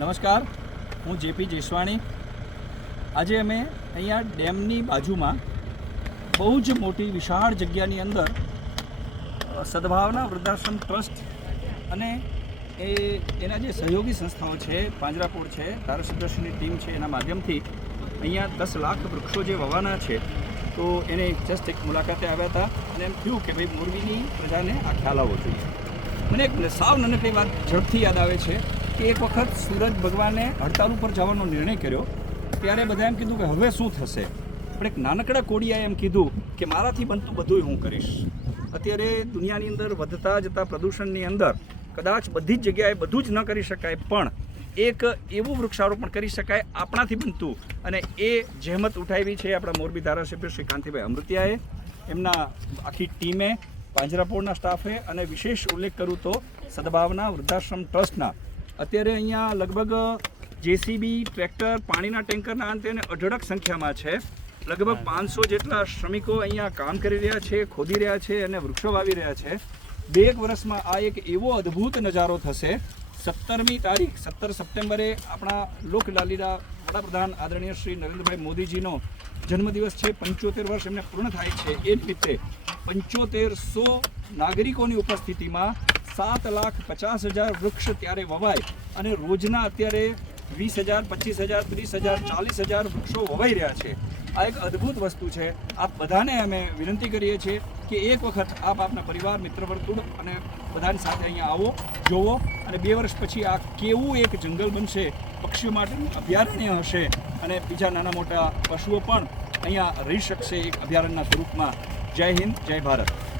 નમસ્કાર, હું જેપી જેસવાણી. આજે અમે અહીંયા ડેમની બાજુમાં બહુ જ મોટી વિશાળ જગ્યાની અંદર સદભાવના વૃદ્ધાશ્રમ ટ્રસ્ટ અને એ, એના જે સહયોગી સંસ્થાઓ છે, પાંજરાપોળ છે, ધારાસભ્યશ્રીની ટીમ છે, એના માધ્યમથી અહીંયા દસ લાખ વૃક્ષો જે વવાના છે, તો એને જસ્ટ એક મુલાકાતે આવ્યા હતા અને એમ થયું કે ભાઈ મોરબીની પ્રજાને આ ખ્યાલ આવવો જોઈએ. મને એક સાવ નાનકડી વાત ઝડપથી યાદ આવે છે. કે એક વખત સૂરજ ભગવાને હડતાલ ઉપર જવાનો નિર્ણય કર્યો, ત્યારે બધા એમ કીધું કે હવે શું થશે? પણ એક નાનકડા કોડિયાએ એમ કીધું કે મારાથી બનતું બધું હું કરીશ. અત્યારે દુનિયાની અંદર વધતા જતા પ્રદૂષણની અંદર કદાચ બધી જ જગ્યાએ બધું જ ન કરી શકાય, પણ એક એવું વૃક્ષારોપણ કરી શકાય આપણાથી બનતું. અને એ જહેમત ઉઠાવી છે આપણા મોરબી ધારાસભ્ય શ્રી કાંતિભાઈ અમૃતિયાએ. એમના આખી ટીમે પાંજરાપોળના સ્ટાફે અને વિશેષ ઉલ્લેખ કરું તો સદભાવના વૃદ્ધાશ્રમ ટ્રસ્ટના અત્યારે અહીંયા લગભગ જેસીબી, ટ્રેક્ટર, પાણીના ટેન્કરના અંતે અઢળક સંખ્યામાં છે. લગભગ પાંચસો જેટલા શ્રમિકો અહીંયા કામ કરી રહ્યા છે, ખોદી રહ્યા છે અને વૃક્ષો વાવી રહ્યા છે. બે એક વર્ષમાં આ એક એવો અદ્ભુત નજારો થશે. સત્તરમી તારીખ, સત્તર સપ્ટેમ્બરે આપણા લોકલાલીલા વડાપ્રધાન આદરણીય શ્રી નરેન્દ્રભાઈ મોદીજીનો જન્મદિવસ છે. પંચોતેર વર્ષ એમને પૂર્ણ થાય છે. એ જ રીતે પંચોતેરસો નાગરિકોની ઉપસ્થિતિમાં સાત લાખ પચાસ હજાર વૃક્ષ ત્યારે વવાય અને રોજના અત્યારે વીસ હજાર, પચીસ હજાર, ત્રીસ હજાર, ચાલીસ હજાર વૃક્ષો વવાઈ રહ્યા છે. આ એક અદ્ભુત વસ્તુ છે. આપ બધાને અમે વિનંતી કરીએ છીએ કે એક વખત આપ આપના પરિવાર, મિત્ર વર્તુળ અને બધાની સાથે અહીંયા આવો, જોવો અને બે વર્ષ પછી આ કેવું એક જંગલ બનશે, પક્ષીઓ માટેનું અભયારણ્ય હશે અને બીજા નાના મોટા પશુઓ પણ અહીંયા રહી શકશે એક અભયારણ્યના સ્વરૂપમાં. જય હિન્દ, જય ભારત.